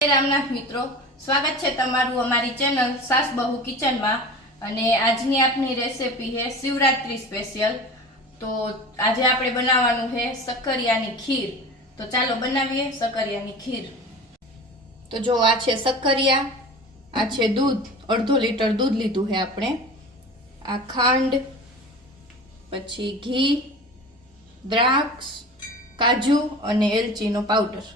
રામનાથ મિત્રો, સ્વાગત છે તમારું અમારી ચેનલ સાસ બહુ કિચનમાં। અને આજની આપની રેસીપી છે શિવરાત્રી સ્પેશિયલ। તો આજે આપણે બનાવવાનું છે શક્કરિયાની ખીર। તો ચાલો બનાવીએ શક્કરિયાની ખીર। તો જો આ છે શક્કરિયા, આ છે દૂધ, અડધો લીટર દૂધ લીધું છે આપણે, આ ખાંડ, પછી ઘી, દ્રાક્ષ, કાજુ અને એલચીનો પાવડર।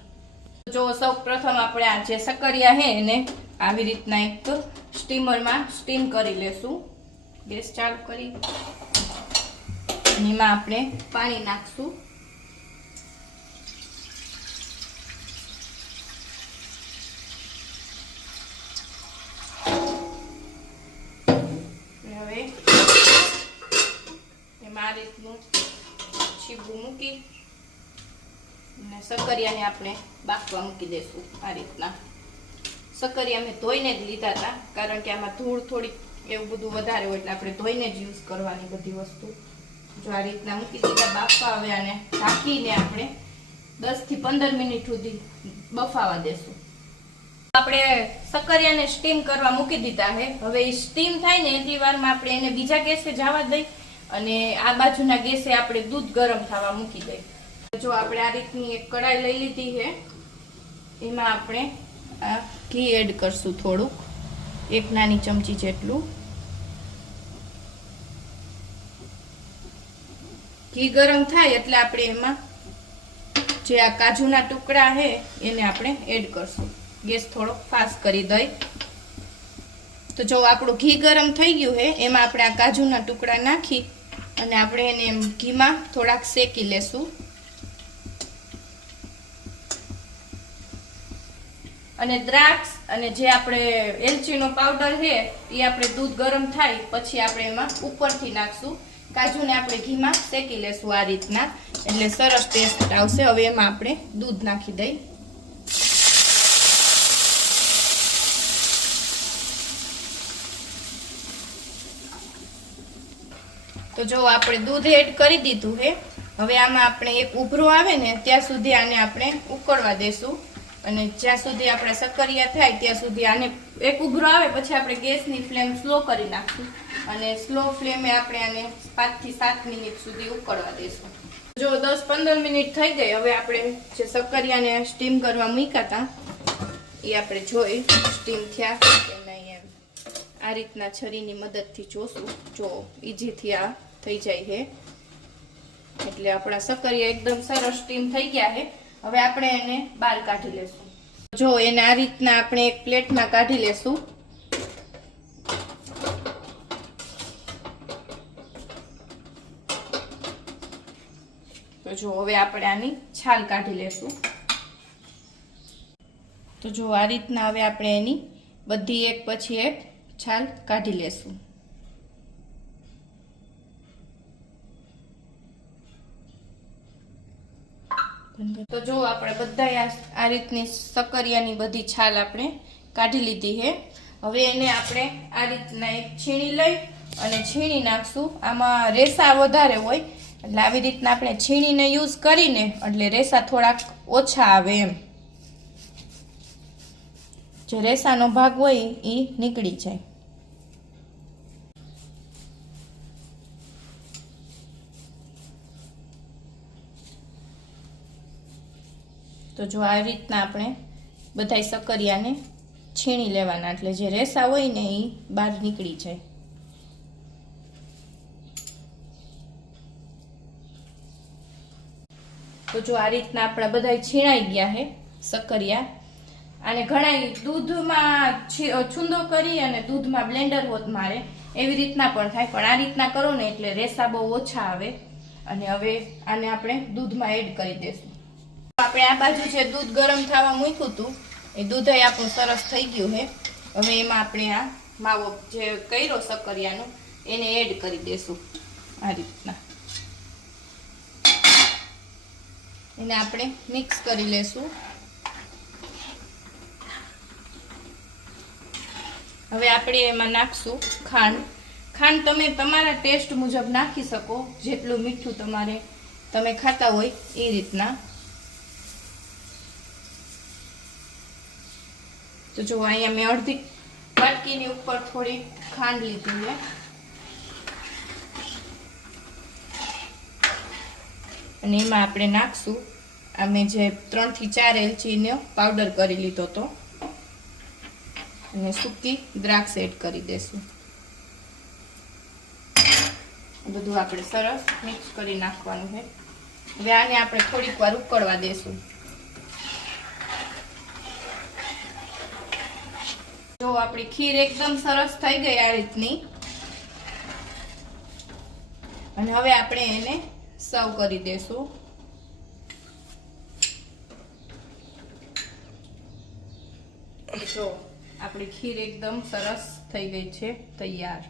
જો સૌ પ્રથમ આપણે આ જે શક્કરિયા છે એને આવી રીતના એક સ્ટીમરમાં સ્ટીમ કરી લેશું। ગેસ ચાલુ કરી એમાં આપણે પાણી નાખશું। હવે એમાં આ રીતનું છીબું મૂકી અને શક્કરિયાને આપણે બાફવા મૂકી દેશું। આ રીતના શક્કરિયા મેં ધોઈને જ લીધા હતા, કારણ કે આમાં ધૂળ થોડી એવું બધું વધારે હોય એટલે આપણે ધોઈને જ યુઝ કરવાની બધી વસ્તુ। જો આ રીતના મૂકી દીધા બાફવા। હવે આને ઢાંકીને આપણે 10 થી 15 મિનિટ સુધી બફાવા દેશું। આપણે શક્કરિયાને સ્ટીમ કરવા મૂકી દીધા છે। હવે એ સ્ટીમ થાય ને એટલી વારમાં આપણે એને બીજા ગેસે જવા દઈ અને આ બાજુના ગેસે આપણે દૂધ ગરમ થવા મૂકી દઈ। જો આપણે આ રીતની એક કડાઈ લઈ લીધી છે, એમાં આપણે આ ઘી એડ કરશું થોડુંક, એક નાની ચમચી જેટલું। ઘી ગરમ થાય એટલે આપણે એમાં જે આ કાજુના ટુકડા છે એને આપણે એડ કરશું। ગેસ થોડો ફાસ્ટ કરી દઈ। તો જો આપણું ઘી ગરમ થઈ ગયું છે, એમાં આપણે આ કાજુના ટુકડા નાખી અને આપણે એને એમ ઘીમાં થોડાક શેકી લેશું। અને દ્રાક્ષ અને જે આપણે એલચીનો પાવડર છે એ આપણે દૂધ ગરમ થાય પછી આપણે એમાં ઉપરથી નાખશું। કાજુને આપણે ઘીમાં શેકી લેશું આ રીતના, એટલે સરસ ટેસ્ટ આવશે। હવે એમાં આપણે દૂધ નાખી દઈ। તો જો આપણે દૂધ એડ કરી દીધું છે। હવે આમાં આપણે એક ઉભરો આવે ને ત્યાં સુધી આને આપણે ઉકળવા દેશું, અને જ્યાં સુધી આપણા શક્કરિયા થાય ત્યાં સુધી આને એક ઉભરો આવે પછી આપણે ગેસની ફ્લેમ સ્લો કરી નાખશું અને સ્લો ફ્લેમે આપણે આને 5 થી 7 મિનિટ સુધી ઉકળવા દેશું। જો 10-15 મિનિટ થઈ ગઈ। હવે આપણે જે શક્કરિયાને સ્ટીમ કરવા મૂક્યા હતા એ આપણે જોઈ સ્ટીમ થયા કે નહીં એમ આ રીતના છરીની મદદથી જોશું। જો ઈઝીથી આ થઈ જાય છે એટલે આપણા શક્કરિયા એકદમ સરસ સ્ટીમ થઈ ગયા છે। હવે આપણે એને બહાર કાઢી લેશું। જો એને આ રીતના આપણે એક પ્લેટમાં કાઢી લેશું। તો જો હવે આપણે આની છાલ કાઢી લેશું। તો જો આ રીતના હવે આપણે એની બધી એક પછી એક છાલ કાઢી લેશું। તો જો આપણે બધા આ રીતની શક્કરિયાની બધી છાલ આપણે કાઢી લીધી છે। હવે એને આપણે આ રીતના એક છીણી લઈ અને છીણી નાખશું। આમાં રેસા વધારે હોય એટલે આવી રીતના આપણે છીણીને યુઝ કરીને એટલે રેસા થોડાક ઓછા આવે એમ, જે રેસાનો ભાગ હોય એ નીકળી જાય। તો જો આ રીતના આપણે બધાય શક્કરિયાને છીણી લેવાના, એટલે જે રેસા હોય ને એ બહાર નીકળી જાય। તો જો આ રીતના આપણા બધા છીણાઈ ગયા છે શક્કરિયા। આને ઘણા દૂધમાં છૂંદો કરી અને દૂધમાં બ્લેન્ડર હોત મારે એવી રીતના પણ થાય, પણ આ રીતના કરો ને એટલે રેસા બહુ ઓછા આવે। અને હવે આને આપણે દૂધમાં એડ કરી દેશું। આપણે આ બાજુ જે દૂધ ગરમ થવા મૂક્યું હતું એ દૂધ આપણું સરસ થઈ ગયું છે। હવે એમાં આપણે આ માવો જે કર્યો શક્કરિયાનો એને એડ કરી દેશું। આ રીતના એને આપણે મિક્સ કરી લેશું। હવે આપણે એમાં નાખશું ખાંડ। ખાંડ તમે તમારા ટેસ્ટ મુજબ નાખી શકો, જેટલું મીઠું તમે ખાતા હોય એ રીતના। તો જો અહીંયા મેં અડધી વાટકીની ઉપર થોડી ખાંડ લીધી છે અને એમાં આપણે નાખશું અમે જે 3 થી 4 એલચીનો પાવડર કરી લીધો હતો અને સૂકી દ્રાક્ષ એડ કરી દેશું. બધું આપણે સરસ મિક્સ કરી નાખવાનું છે. હવે આને આપણે થોડીક વાર ઉકળવા દેશું. જો આપણી ખીર એકદમ સરસ થઈ ગઈ આ રીતની અને હવે આપણે એને સર્વ કરી દેશું. જો આપણી ખીર એકદમ સરસ થઈ ગઈ છે, તૈયાર.